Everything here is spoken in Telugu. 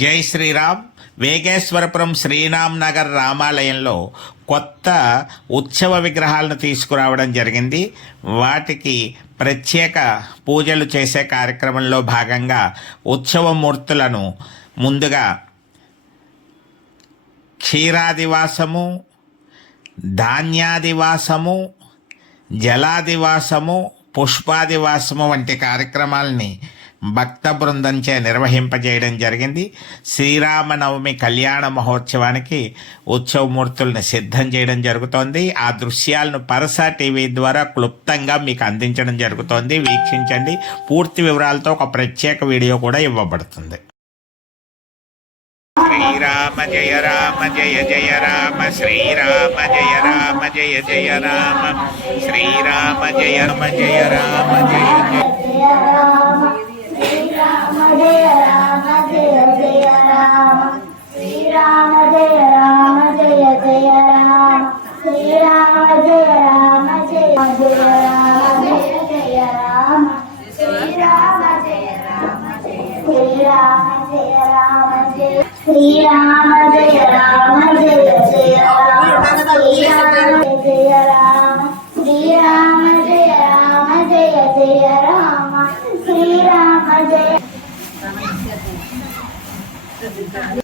జై శ్రీరామ్. వేగేశ్వరపురం శ్రీరామ్ నగర్ రామాలయంలో కొత్త ఉత్సవ విగ్రహాలను తీసుకురావడం జరిగింది. వాటికి ప్రత్యేక పూజలు చేసే కార్యక్రమంలో భాగంగా ఉత్సవమూర్తులను ముందుగా క్షీరాదివాసము, ధాన్యాదివాసము, జలాదివాసము, పుష్పాదివాసము వంటి కార్యక్రమాలని భక్త బృందంచే నిర్వహింపజేయడం జరిగింది. శ్రీరామనవమి కళ్యాణ మహోత్సవానికి ఉత్సవమూర్తులను సిద్ధం చేయడం జరుగుతోంది. ఆ దృశ్యాలను పరస టీవీ ద్వారా క్లుప్తంగా మీకు అందించడం జరుగుతోంది. వీక్షించండి. పూర్తి వివరాలతో ఒక ప్రత్యేక వీడియో కూడా ఇవ్వబడుతుంది. శ్రీరామ జయ రామ జయ జయ రామ, శ్రీరామ జయ రామ జయ జయ రామ, శ్రీరామ జయ రామ జయ రామ జయ జయ రామ, శ్రీరామ జయ రామ జయ జయ రామ, శ్రీరామ జయ రామ జయ జయ రామ, శ్రీరామ జయ రామ జయ జయ రామ జయ జయ రామ, శ్రీరామ జయ రామ జయ శ్రీరామ జయ రామ జయ శ్రీరామ జయ రామ జయ జయ రామ, శ్రీరామ జయ రామ, శ్రీరామ జయ రామ జయ జయ రామ, శ్రీరామ జయ